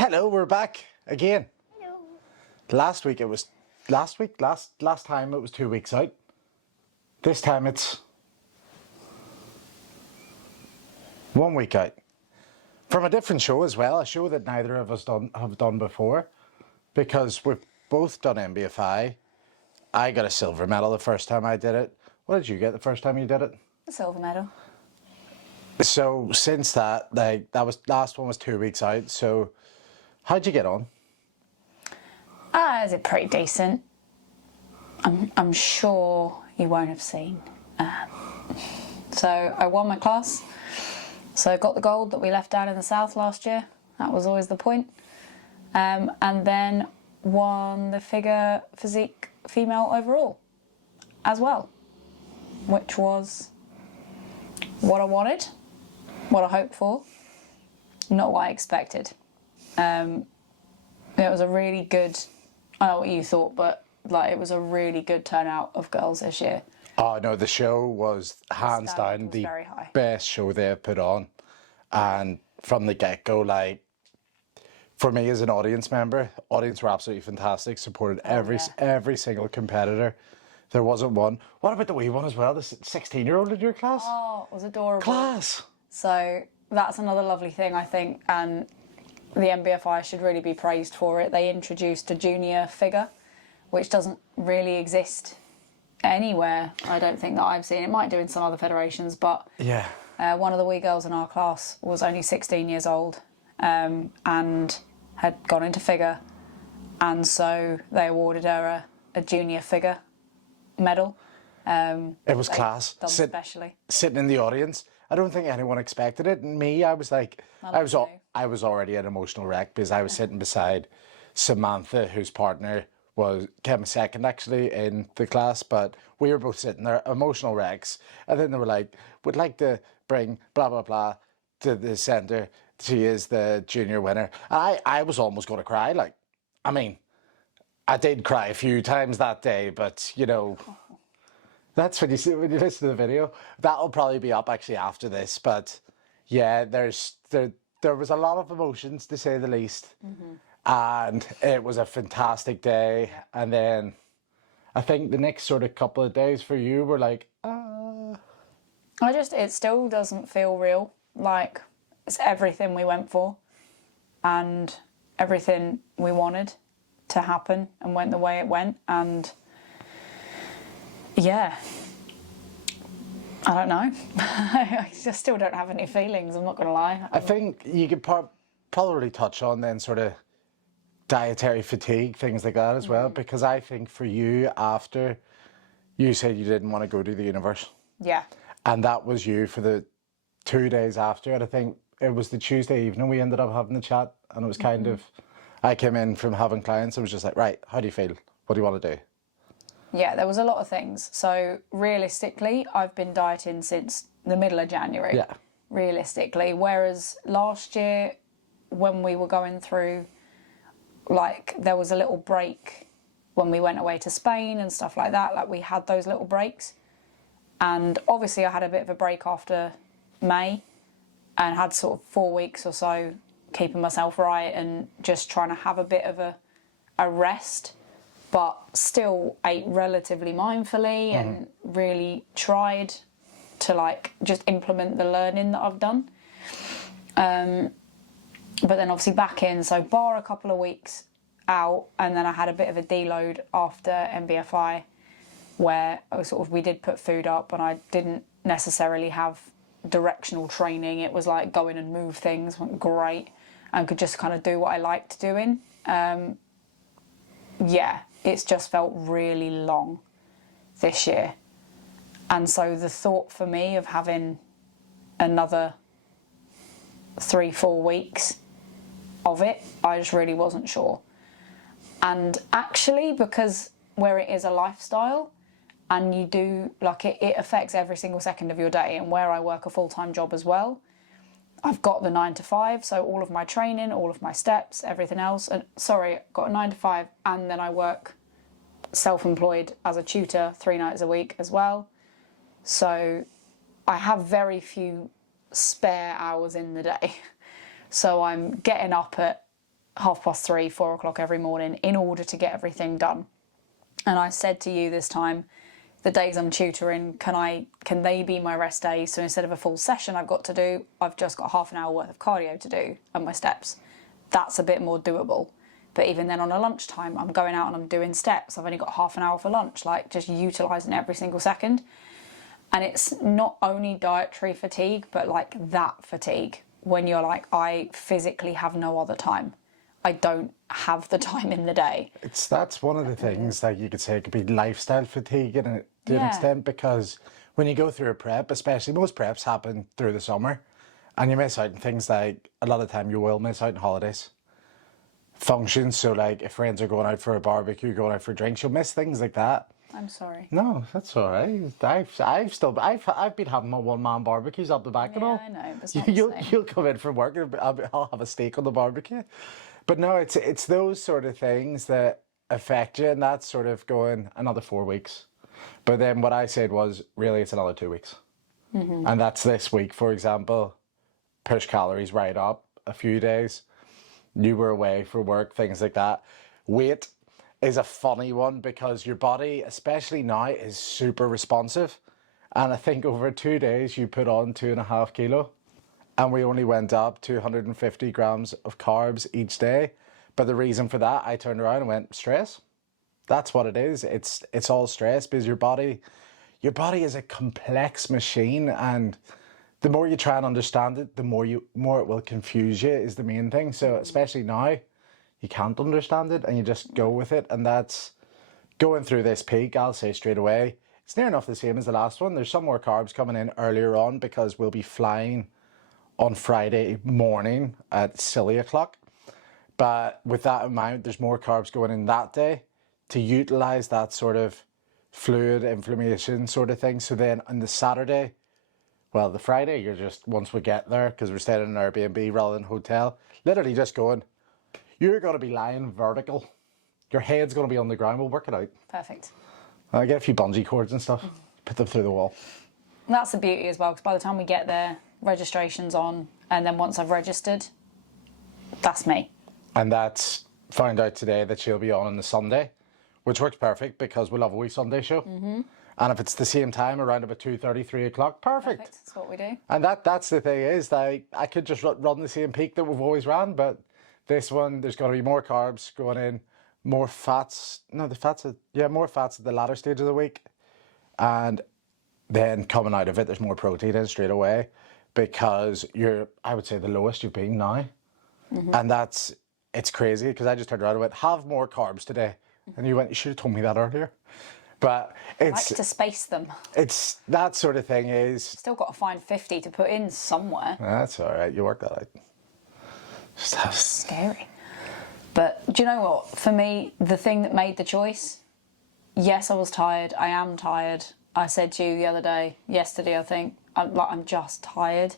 Hello, we're back again. Hello. Last time it was 2 weeks out. This time it's 1 week out. From a different show as well, a show that neither of us have done before, because we've both done MBFI. I got a silver medal the first time I did it. What did you get the first time you did it? A silver medal. So since that, last one was 2 weeks out. So how'd you get on? Is it pretty decent? I'm sure you won't have seen. So I won my class. So I got the gold that we left down in the south last year. That was always the point. And then won the figure physique female overall as well, which was what I wanted, what I hoped for, not what I expected. It was a really good, I don't know what you thought, but it was a really good turnout of girls this year. Oh no, the show was hands down the best show they've put on. And from the get-go, for me as an audience member, audience were absolutely fantastic, supported every single competitor. There wasn't one. What about the wee one as well, the 16-year-old in your class? Oh, it was adorable. Class! So that's another lovely thing, I think, and the MBFI should really be praised for it. They introduced a junior figure, which doesn't really exist anywhere, I don't think, that I've seen. It might do in some other federations, but yeah. One of the wee girls in our class was only 16 years old and had gone into figure, and so they awarded her a junior figure medal. It was class. Done specially. Sitting in the audience. I don't think anyone expected it. And me, I was like, I was already an emotional wreck because I was sitting beside Samantha, whose partner came second actually in the class, but we were both sitting there, emotional wrecks. And then they were like, would like to bring blah, blah, blah to the centre. She is the junior winner. And I was almost going to cry. I did cry a few times that day, but that's when you listen to the video. That'll probably be up actually after this, but yeah, there was a lot of emotions, to say the least. Mm-hmm. And it was a fantastic day. And then I think the next sort of couple of days for you were like, it still doesn't feel real. Like, it's everything we went for and everything we wanted to happen and went the way it went. And yeah, I don't know. I just still don't have any feelings, I'm not going to lie. I think you could probably touch on then sort of dietary fatigue, things like that as well, because I think for you, after you said you didn't want to go to the universe. Yeah. And that was you for the 2 days after it. I think it was the Tuesday evening we ended up having the chat, and it was kind of, I came in from having clients, I was just like, right, how do you feel? What do you want to do? Yeah, there was a lot of things. So realistically, I've been dieting since the middle of January. Yeah. Realistically. Whereas last year, when we were going through, there was a little break when we went away to Spain and stuff like that. We had those little breaks. And obviously I had a bit of a break after May and had sort of 4 weeks or so keeping myself right and just trying to have a bit of a rest, but still ate relatively mindfully and really tried to just implement the learning that I've done. But then obviously back in, so bar a couple of weeks out, and then I had a bit of a deload after MBFI where we did put food up and I didn't necessarily have directional training. It was like go in and move things, went great, and could just kind of do what I liked doing. Yeah, it's just felt really long this year. And so the thought for me of having another 3-4 weeks of it, I just really wasn't sure. And actually, because where it is a lifestyle and you do, it affects every single second of your day, and where I work a full-time job as well, I've got the 9 to 5, so all of my training, all of my steps, everything else. And got a 9 to 5, and then I work self-employed as a tutor 3 nights a week as well. So I have very few spare hours in the day. So I'm getting up at 3:30, 4 o'clock every morning in order to get everything done. And I said to you this time, the days I'm tutoring, can they be my rest days? So instead of a full session I've got to do, I've just got half an hour worth of cardio to do and my steps. That's a bit more doable. But even then on a lunchtime, I'm going out and I'm doing steps. I've only got half an hour for lunch, like just utilising every single second. And it's not only dietary fatigue, but like that fatigue when you're like, I physically have no other time. I don't have the time in the day. That's one of the things that you could say could be lifestyle fatigue to an extent, because when you go through a prep, especially most preps happen through the summer, and you miss out on things like, a lot of the time you will miss out on holidays, functions. So like if friends are going out for a barbecue, going out for drinks, you'll miss things like that. I'm sorry. No, that's all right. I've been having my one-man barbecues up the back and all. I know, but it's not the same. You'll come in from work and I'll have a steak on the barbecue. But no, it's those sort of things that affect you, and that's sort of going another 4 weeks. But then what I said was, really, it's another 2 weeks. And that's this week, for example. Push calories right up a few days. You were away for work, things like that. Weight is a funny one because your body, especially now, is super responsive. And I think over 2 days you put on 2.5 kilo. And we only went up 250 grams of carbs each day. But the reason for that, I turned around and went, stress. That's what it is. It's all stress, because your body is a complex machine, and the more you try and understand it, the more it will confuse you, is the main thing. So especially now, you can't understand it and you just go with it. And that's going through this peak, I'll say straight away, it's near enough the same as the last one. There's some more carbs coming in earlier on because we'll be flying on Friday morning at silly o'clock. But with that amount, there's more carbs going in that day to utilise that sort of fluid inflammation sort of thing. So then on the Saturday, well, the Friday, you're just, once we get there, because we're staying in an Airbnb rather than hotel, literally just going, you're going to be lying vertical. Your head's going to be on the ground. We'll work it out. Perfect. I'll get a few bungee cords and stuff, put them through the wall. And that's the beauty as well, because by the time we get there, registration's on, and then once I've registered, that's me. And that's found out today that she'll be on the Sunday, which works perfect because we'll have a wee Sunday show. And if it's the same time, around about 2:30, 3 o'clock, perfect. That's what we do. And that's the thing is that I could just run the same peak that we've always ran, but this one, there's going to be more carbs going in, more fats. No, more fats at the latter stage of the week. And then coming out of it, there's more protein in straight away, because I would say, the lowest you've been now. And it's crazy, because I just turned around and went, have more carbs today. And you went, you should have told me that earlier. But I like to space them. It's that sort of thing is... Still got to find 50 to put in somewhere. That's all right. You work that out. Scary. But do you know what? For me, the thing that made the choice, yes, I was tired. I am tired. I said to you the other day, yesterday, I think, I'm just tired.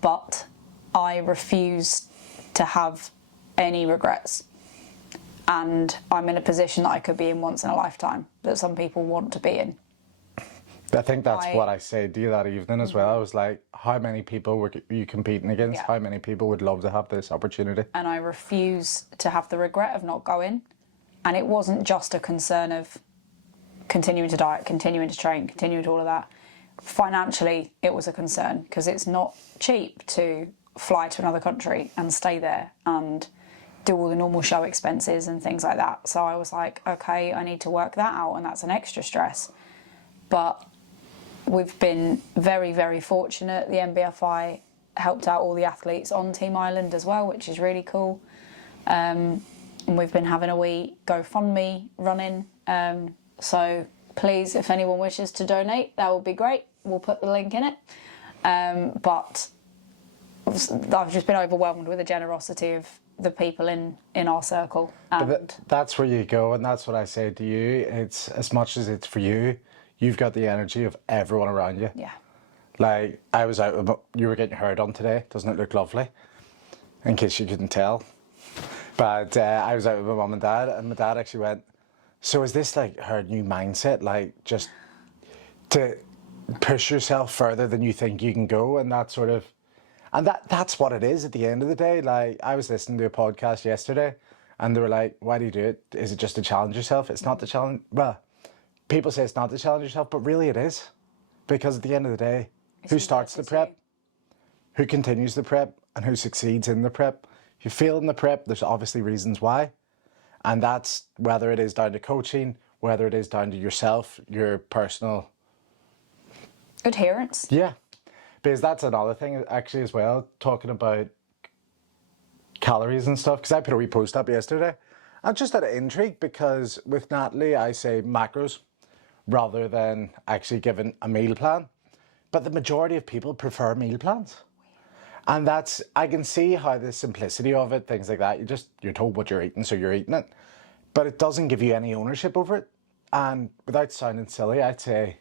But I refuse to have any regrets. And I'm in a position that I could be in once in a lifetime, that some people want to be in. I think that's what I said to you that evening as well. I was like, how many people were you competing against? How many people would love to have this opportunity? And I refuse to have the regret of not going. And it wasn't just a concern of continuing to diet, continuing to train, continuing to all of that. Financially, it was a concern, because it's not cheap to fly to another country and stay there and do all the normal show expenses and things like that. So I was like, okay, I need to work that out, and that's an extra stress. But we've been very, very fortunate. The MBFI helped out all the athletes on Team Ireland as well, which is really cool. And we've been having a wee GoFundMe running. So please, if anyone wishes to donate, that would be great. We'll put the link in it. But I've just been overwhelmed with the generosity of the people in our circle. And that's where you go, and that's what I say to you. It's as much as it's for you, you've got the energy of everyone around you. Yeah. Like, I was out, you were getting your hair done today. Doesn't it look lovely? In case you couldn't tell. But I was out with my mum and my dad actually went, so is this like her new mindset? Like, just to push yourself further than you think you can go, and that sort of... And that's what it is at the end of the day. Like, I was listening to a podcast yesterday and they were like, why do you do it? Is it just to challenge yourself? It's not to challenge. Well, people say it's not to challenge yourself, but really it is. Because at the end of the day, who starts the prep, who continues the prep, and who succeeds in the prep? If you fail in the prep, there's obviously reasons why. And that's whether it is down to coaching, whether it is down to yourself, your personal adherence. Yeah. Because that's another thing actually as well, talking about calories and stuff. Because I put a wee post up yesterday. I'm just out of intrigue because with Natalie, I say macros rather than actually giving a meal plan. But the majority of people prefer meal plans. And that's, I can see how the simplicity of it, things like that, you're told what you're eating, so you're eating it. But it doesn't give you any ownership over it. And without sounding silly, I'd say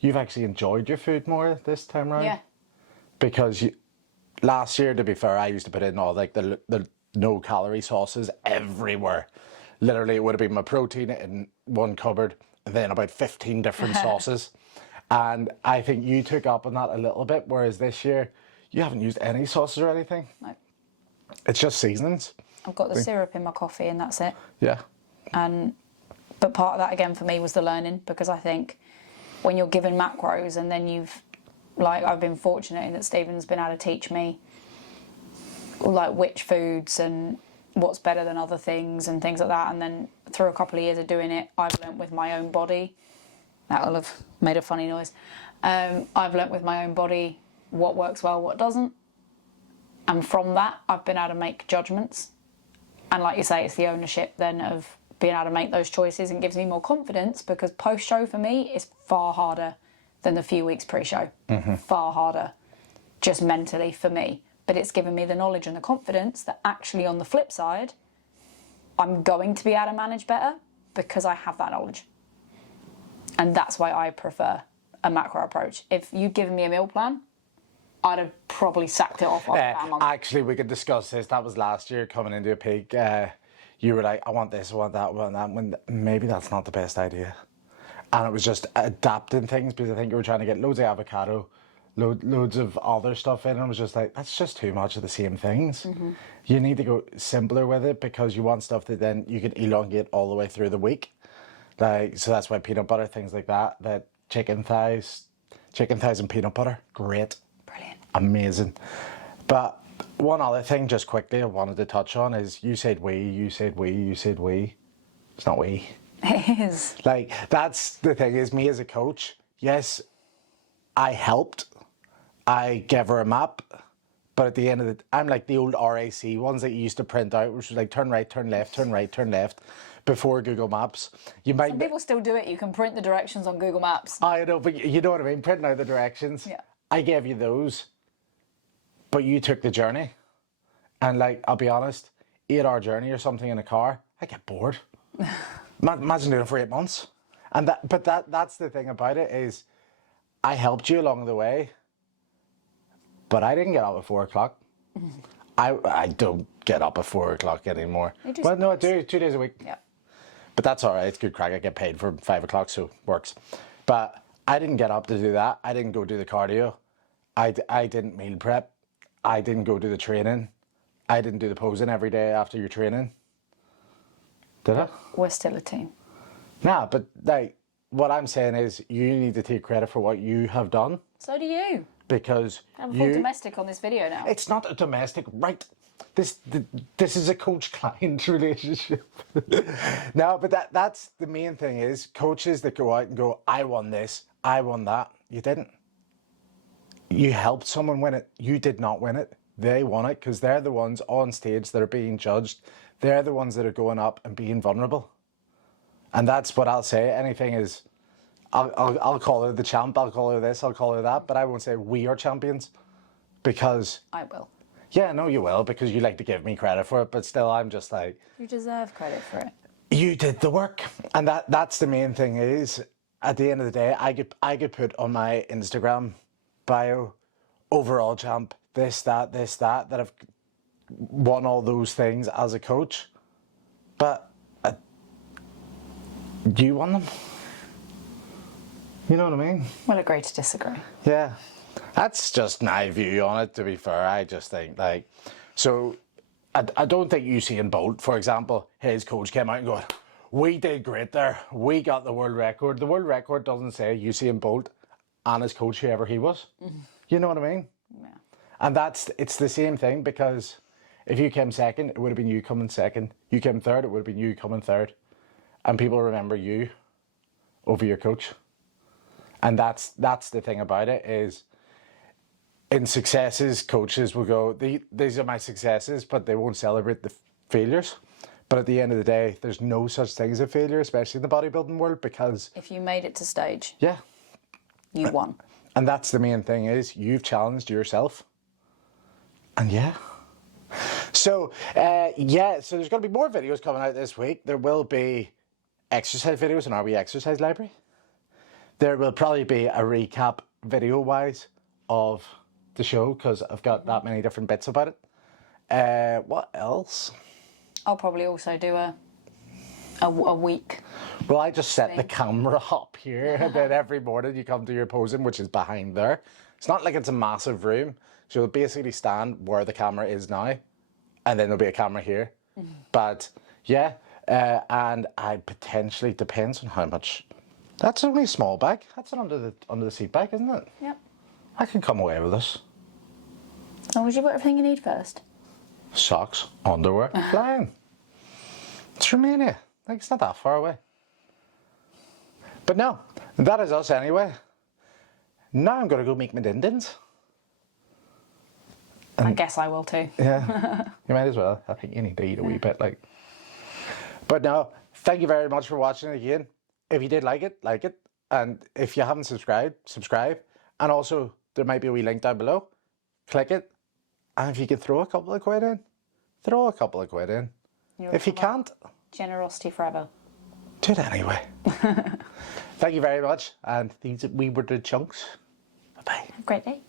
you've actually enjoyed your food more this time around. Yeah. Because last year, to be fair, I used to put in all like the no calorie sauces everywhere. Literally, it would have been my protein in one cupboard, and then about 15 different sauces. And I think you took up on that a little bit, whereas this year, you haven't used any sauces or anything. No. It's just seasonings. I've got the syrup in my coffee and that's it. Yeah. But part of that again for me was the learning, because I think when you're given macros and then I've been fortunate in that Stephen's been able to teach me like which foods and what's better than other things and things like that. And then through a couple of years of doing it, I've learnt with my own body. That will have made a funny noise. I've learnt with my own body what works well, what doesn't. And from that, I've been able to make judgments. And like you say, it's the ownership then of being able to make those choices, and gives me more confidence, because post-show for me is far harder than the few weeks pre-show. Far harder, just mentally for me. But it's given me the knowledge and the confidence that actually on the flip side, I'm going to be able to manage better because I have that knowledge. And that's why I prefer a macro approach. If you'd given me a meal plan, I'd have probably sacked it off after that month. Actually, we could discuss this. That was last year coming into a peak. You were like, I want this, I want that, I want that. When maybe that's not the best idea. And it was just adapting things, because I think you were trying to get loads of avocado, loads of other stuff in. And I was just like, that's just too much of the same things. You need to go simpler with it, because you want stuff that then you can elongate all the way through the week. Like, so that's why peanut butter, things like that, chicken thighs and peanut butter, great. Brilliant. Amazing. But one other thing, just quickly, I wanted to touch on is you said we. It's not we. It is. Like, that's the thing, is me as a coach, yes, I helped. I gave her a map. But at the end of the, I'm like the old RAC ones that you used to print out, which was like turn right, turn left, turn right, turn left, before Google Maps. Some people still do it. You can print the directions on Google Maps. I know, but you know what I mean, printing out the directions. Yeah. I gave you those, but you took the journey. And like, I'll be honest, 8-hour journey or something in a car, I get bored. Imagine doing it for 8 months. And that's the thing about it, is I helped you along the way, but I didn't get up at 4 o'clock. I don't get up at 4 o'clock anymore. Well, no, I do 2 days a week. Yeah. But that's all right. It's good crack. I get paid for 5 o'clock, so it works. But I didn't get up to do that. I didn't go do the cardio. I didn't meal prep. I didn't go do the training. I didn't do the posing every day after your training. Did I? We're still a team. Nah, but like, what I'm saying is you need to take credit for what you have done. So do you. Because I'm full domestic on this video now. It's not a domestic, right? This is a coach-client relationship. No, but that's the main thing, is coaches that go out and go, I won this, I won that. You didn't. You helped someone win it. You did not win it. They won it, because they're the ones on stage that are being judged. They're the ones that are going up and being vulnerable. And that's what I'll say. Anything is, I'll call her the champ, I'll call her this, I'll call her that, but I won't say we are champions, because... I will. Yeah, no, you will, because you like to give me credit for it, but still, I'm just like... You deserve credit for it. You did the work. And that's the main thing, is, at the end of the day, I could put on my Instagram bio, overall champ, this, that I've won all those things as a coach. But you won them. You know what I mean? We'll agree to disagree. Yeah. That's just my view on it, to be fair. I just think, like, so I don't think Usain Bolt, for example, his coach came out and going, we did great there. We got the world record. The world record doesn't say Usain Bolt and his coach, whoever he was. You know what I mean? Yeah. And it's the same thing, because if you came second, it would have been you coming second. You came third, it would have been you coming third. And people remember you over your coach. And that's the thing about it, is in successes, coaches will go, these are my successes, but they won't celebrate the failures. But at the end of the day, there's no such thing as a failure, especially in the bodybuilding world, because... If you made it to stage, yeah, you won. and that's the main thing, is you've challenged yourself. And yeah. So, so there's going to be more videos coming out this week. There will be exercise videos in our wee exercise library. There will probably be a recap video-wise of the show, because I've got that many different bits about it. What else? I'll probably also do a week. Well, I just set the camera up here, and then every morning you come to your posing, which is behind there. It's not like it's a massive room. So you'll basically stand where the camera is now, and then there'll be a camera here. But yeah, and I potentially, depends on how much. That's only a small bag. That's an under the seat bag, isn't it? Yep. I can come away with this. Oh, would you put everything you need first? Socks, underwear, flying. It's Romania. Like, it's not that far away. But no, that is us anyway. Now I'm going to go make my din-dins. I guess I will too. Yeah, you might as well. I think you need to eat a wee bit, like. But no, thank you very much for watching again. If you did like it, and if you haven't subscribed, subscribe. And also, there might be a wee link down below. Click it, and if you can throw a couple of quid in, throw a couple of quid in. If you can't, generosity forever. do it anyway. Thank you very much, and we were the chunks. Bye bye. Have a great day.